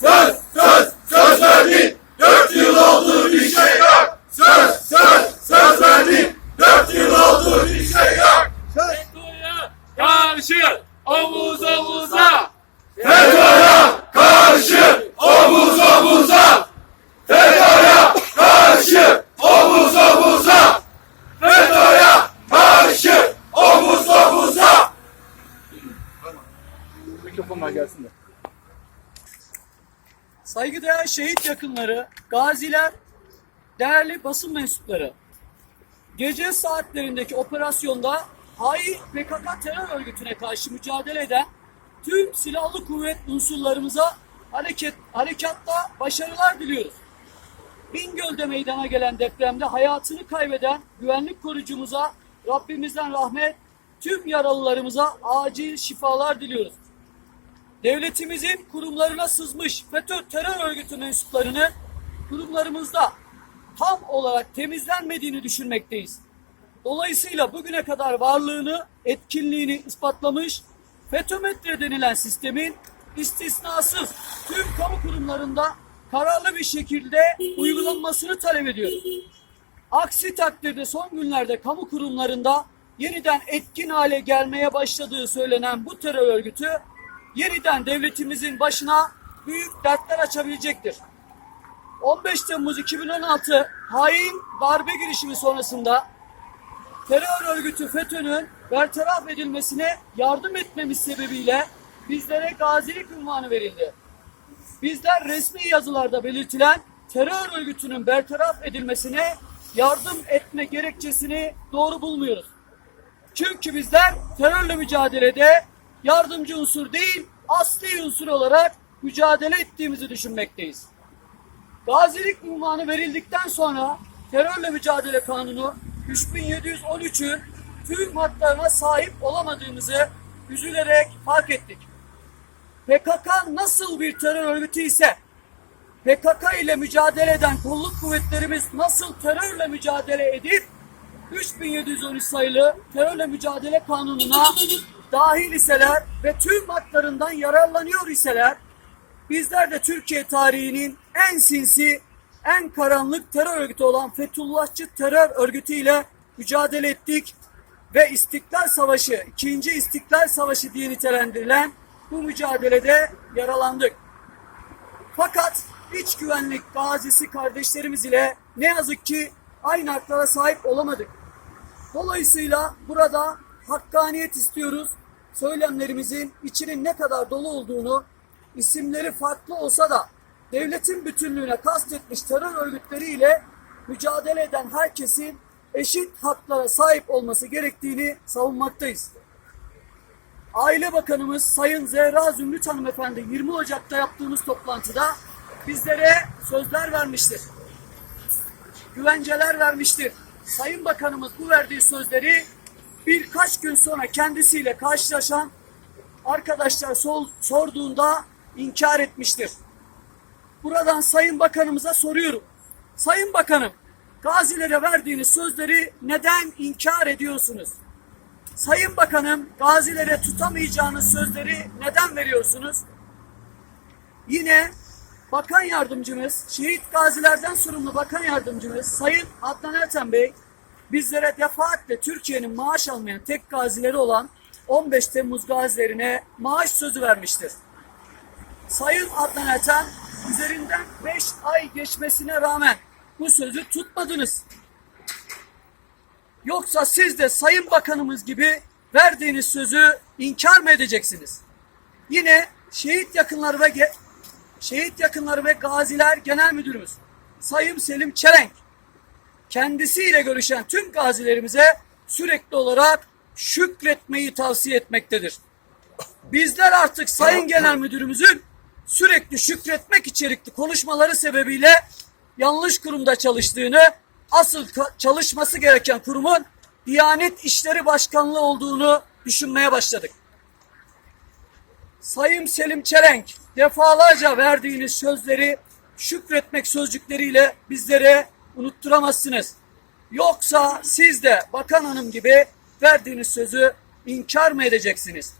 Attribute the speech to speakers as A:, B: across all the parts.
A: Söz, söz, söz verdik. Dört yıl oldu bir şey yok. Söz, söz, söz verdik. Dört yıl oldu bir şey yok.
B: FETÖ'ye karşı omuz omuza
A: FETÖ'ye karşı omuz omuza. FETÖ'ye karşı omuz omuza. FETÖ'ye karşı omuz omuza.
C: Mikrofonlar gelsin de.
D: Saygıdeğer şehit yakınları, gaziler, değerli basın mensupları. Gece saatlerindeki operasyonda hain PKK terör örgütüne karşı mücadele eden tüm silahlı kuvvet unsurlarımıza hareket, harekatta başarılar diliyoruz. Bingöl'de meydana gelen depremde hayatını kaybeden güvenlik korucumuza Rabbimizden rahmet, tüm yaralılarımıza acil şifalar diliyoruz devletimizin kurumlarına sızmış FETÖ terör örgütü mensuplarını kurumlarımızda tam olarak temizlenmediğini düşünmekteyiz. Dolayısıyla bugüne kadar varlığını, etkinliğini ispatlamış FETÖ-METRE denilen sistemin istisnasız tüm kamu kurumlarında kararlı bir şekilde uygulanmasını talep ediyoruz. Aksi takdirde son günlerde kamu kurumlarında yeniden etkin hale gelmeye başladığı söylenen bu terör örgütü yeniden devletimizin başına büyük dertler açabilecektir. 15 Temmuz 2016 hain darbe girişimi sonrasında terör örgütü FETÖ'nün bertaraf edilmesine yardım etmemiz sebebiyle bizlere gazilik unvanı verildi. Bizler resmi yazılarda belirtilen terör örgütünün bertaraf edilmesine yardım etme gerekçesini doğru bulmuyoruz. Çünkü bizler terörle mücadelede yardımcı unsur değil, asli unsur olarak mücadele ettiğimizi düşünmekteyiz. Gazilik unvanı verildikten sonra terörle mücadele kanunu 3713'ün tüm haklarına sahip olamadığımızı üzülerek fark ettik. PKK nasıl bir terör örgütü ise PKK ile mücadele eden kolluk kuvvetlerimiz nasıl terörle mücadele edip 3713 sayılı terörle mücadele kanununa dahil iseler ve tüm haklarından yararlanıyor iseler bizler de Türkiye tarihinin en sinsi, en karanlık terör örgütü olan Fethullahçı terör örgütüyle mücadele ettik ve İstiklal Savaşı, 2. İstiklal Savaşı diye nitelendirilen bu mücadelede yaralandık. Fakat iç güvenlik gazisi kardeşlerimiz ile ne yazık ki aynı haklara sahip olamadık. Dolayısıyla burada hakkaniyet istiyoruz. Söylemlerimizin içinin ne kadar dolu olduğunu, isimleri farklı olsa da devletin bütünlüğüne kastetmiş terör örgütleriyle mücadele eden herkesin eşit haklara sahip olması gerektiğini savunmaktayız. Aile Bakanımız Sayın Zehra Zümrüt Hanımefendi 20 Ocak'ta yaptığımız toplantıda bizlere sözler vermiştir. Güvenceler vermiştir. Sayın Bakanımız bu verdiği sözleri birkaç gün sonra kendisiyle karşılaşan arkadaşlar sol- sorduğunda inkar etmiştir. Buradan Sayın Bakanımıza soruyorum. Sayın Bakanım, gazilere verdiğiniz sözleri neden inkar ediyorsunuz? Sayın Bakanım, gazilere tutamayacağınız sözleri neden veriyorsunuz? Yine Bakan Yardımcımız, şehit gazilerden sorumlu Bakan Yardımcımız Sayın Adnan Erten Bey, bizlere defaatle Türkiye'nin maaş almayan tek gazileri olan 15 Temmuz gazilerine maaş sözü vermiştir. Sayın Adnan Erten, üzerinden 5 ay geçmesine rağmen bu sözü tutmadınız. Yoksa siz de Sayın Bakanımız gibi verdiğiniz sözü inkar mı edeceksiniz? Yine şehit yakınları ve şehit yakınları ve gaziler genel müdürümüz Sayın Selim Çelenk kendisiyle görüşen tüm gazilerimize sürekli olarak şükretmeyi tavsiye etmektedir. Bizler artık Sayın Genel Müdürümüzün sürekli şükretmek içerikli konuşmaları sebebiyle yanlış kurumda çalıştığını, asıl çalışması gereken kurumun Diyanet İşleri Başkanlığı olduğunu düşünmeye başladık. Sayın Selim Çelenk defalarca verdiğiniz sözleri şükretmek sözcükleriyle bizlere unutturamazsınız. Yoksa siz de bakan hanım gibi verdiğiniz sözü inkar mı edeceksiniz?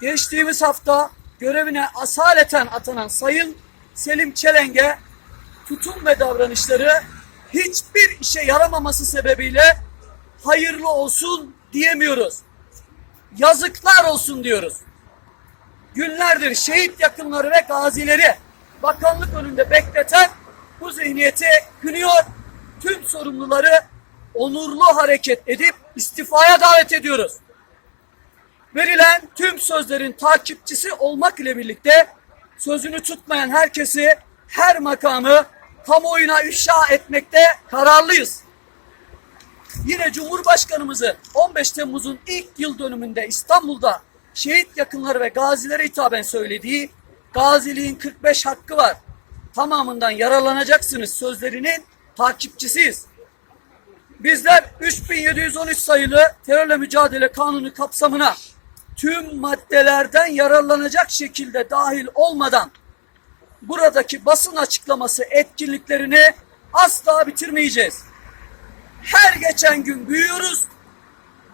D: Geçtiğimiz hafta görevine asaleten atanan Sayın Selim Çeleng'e tutum ve davranışları hiçbir işe yaramaması sebebiyle hayırlı olsun diyemiyoruz. Yazıklar olsun diyoruz. Günlerdir şehit yakınları ve gazileri bakanlık önünde bekleten bu zihniyeti kınıyor. Tüm sorumluları onurlu hareket edip istifaya davet ediyoruz. Verilen tüm sözlerin takipçisi olmak ile birlikte sözünü tutmayan herkesi her makamı kamuoyuna ifşa etmekte kararlıyız. Yine Cumhurbaşkanımızın 15 Temmuz'un ilk yıl dönümünde İstanbul'da şehit yakınları ve gazilere hitaben söylediği gaziliğin 45 hakkı var. Tamamından yararlanacaksınız sözlerinin takipçisiyiz. Bizler 3713 sayılı terörle mücadele kanunu kapsamına tüm maddelerden yararlanacak şekilde dahil olmadan buradaki basın açıklaması etkinliklerini asla bitirmeyeceğiz. Her geçen gün büyüyoruz,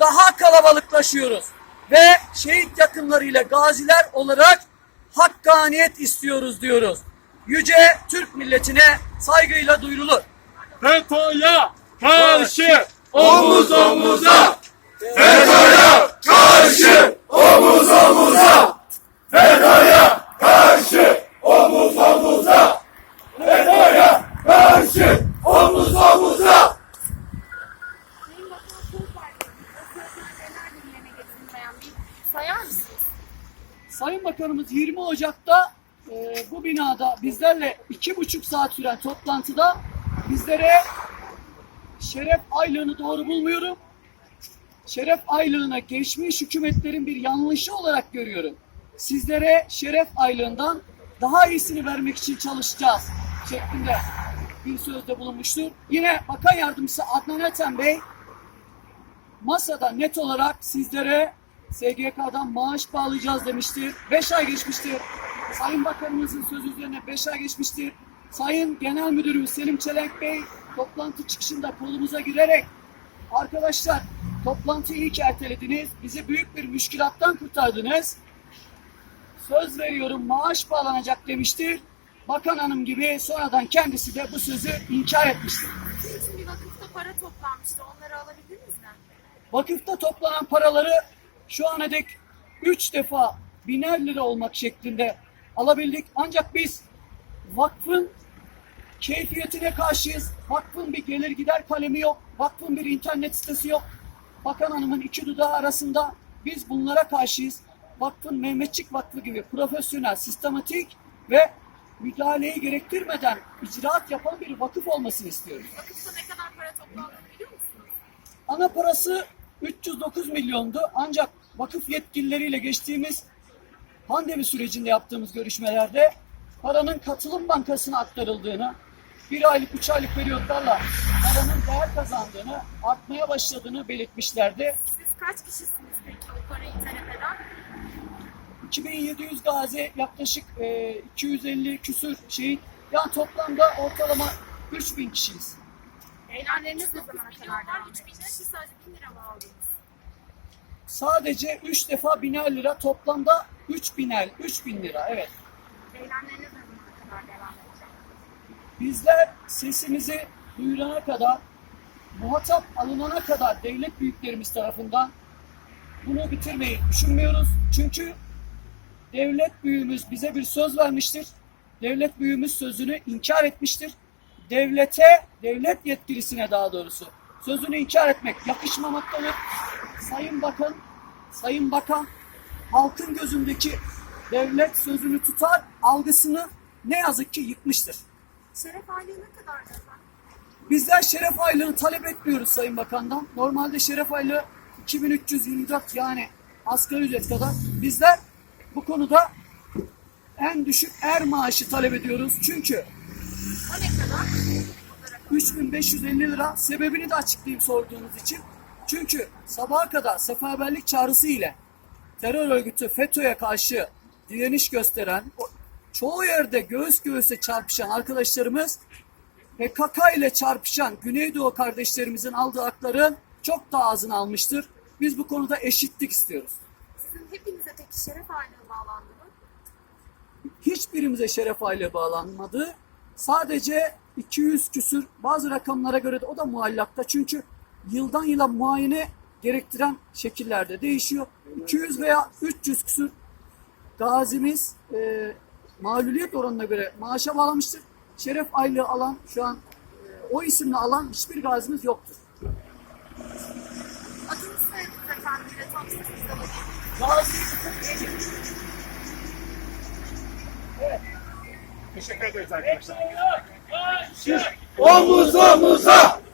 D: daha kalabalıklaşıyoruz ve şehit yakınlarıyla gaziler olarak hakkaniyet istiyoruz diyoruz. Yüce Türk milletine saygıyla duyurulur.
B: FETÖ'ye karşı
A: Omuz omuza. FETÖ'ye karşı omuz omuza. FETÖ'ye karşı omuz omuza. FETÖ'ye karşı omuz omuza.
C: Sayın Bakan söz verdiniz. O sözler nelerdir yerine getirilmeyen bir sayar mısınız?
D: Sayın Bakanımız 20 Ocak'ta e, bu binada bizlerle iki buçuk saat süren toplantıda bizlere şeref aylığını doğru bulmuyorum. Şeref aylığına geçmiş hükümetlerin bir yanlışı olarak görüyorum. Sizlere şeref aylığından daha iyisini vermek için çalışacağız şeklinde bir sözde bulunmuştur. Yine Bakan Yardımcısı Adnan Eten Bey masada net olarak sizlere SGK'dan maaş bağlayacağız demiştir. 5 ay geçmiştir. Sayın Bakanımızın sözü üzerine 5 ay geçmiştir. Sayın Genel Müdürümüz Selim Çelenk Bey toplantı çıkışında kolumuza girerek arkadaşlar toplantıyı iyi ki ertelediniz. Bizi büyük bir müşkilattan kurtardınız. Söz veriyorum maaş bağlanacak demiştir. Bakan hanım gibi sonradan kendisi de bu sözü inkar etmiştir.
C: Bir vakıfta para toplanmıştı. Onları alabildiniz mi?
D: Vakıfta toplanan paraları şu ana dek 3 defa biner lira olmak şeklinde alabildik. Ancak biz vakfın keyfiyetine karşıyız. Vakfın bir gelir gider kalemi yok. Vakfın bir internet sitesi yok. Bakan Hanım'ın iki dudağı arasında biz bunlara karşıyız. Vakfın Mehmetçik Vakfı gibi profesyonel, sistematik ve müdahaleyi gerektirmeden icraat yapan bir vakıf olmasını istiyoruz.
C: Vakıfta ne kadar para toplandığını biliyor musunuz?
D: Ana parası 309 milyondu ancak vakıf yetkilileriyle geçtiğimiz pandemi sürecinde yaptığımız görüşmelerde paranın katılım bankasına aktarıldığını, bir aylık, üç aylık periyotlarla paranın değer kazandığını, artmaya başladığını belirtmişlerdi.
C: Siz kaç kişisiniz peki o parayı talep eden?
D: 2700 gazi yaklaşık e, 250 küsür şehit, yani toplamda ortalama 3000 kişiyiz.
C: Eylemleriniz ne zamana kadar devam edecek? Siz sadece 1000 lira mı aldınız?
D: Sadece 3 defa biner lira, toplamda 3000 el, 3000 lira evet.
C: Eylemleriniz ne zamana kadar devam edecek?
D: Bizler sesimizi duyurana kadar, muhatap alınana kadar devlet büyüklerimiz tarafından bunu bitirmeyi düşünmüyoruz. Çünkü devlet büyüğümüz bize bir söz vermiştir. Devlet büyüğümüz sözünü inkar etmiştir. Devlete, devlet yetkilisine daha doğrusu sözünü inkar etmek yakışmamaktadır. Sayın Bakan, Sayın Bakan halkın gözündeki devlet sözünü tutar algısını ne yazık ki yıkmıştır.
C: Şeref aylığı ne efendim?
D: Bizler şeref aylığını talep etmiyoruz Sayın Bakan'dan. Normalde şeref aylığı 2324 yani asgari ücret kadar. Bizler bu konuda en düşük er maaşı talep ediyoruz. Çünkü
C: O ne kadar?
D: 3550 lira sebebini de açıklayayım sorduğunuz için. Çünkü sabaha kadar seferberlik çağrısı ile terör örgütü FETÖ'ye karşı direniş gösteren, çoğu yerde göğüs göğüse çarpışan arkadaşlarımız PKK ile çarpışan Güneydoğu kardeşlerimizin aldığı hakları çok daha azını almıştır. Biz bu konuda eşitlik istiyoruz.
C: Sizin hepinize peki şeref aylığı bağlandı mı?
D: Hiçbirimize şeref aylığı bağlanmadı. Sadece 200 küsür bazı rakamlara göre de o da muallakta. Çünkü yıldan yıla muayene gerektiren şekillerde değişiyor. 200 veya 300 küsür gazimiz e, mağluliyet oranına göre maaşa bağlamıştır. Şeref aylığı alan şu an e, o isimle alan hiçbir gazimiz yoktur.
C: Adınız neydi efendim? Tam sesinizi
D: Gazi
B: Teşekkür ederiz arkadaşlar.
A: Siz omuz omuza!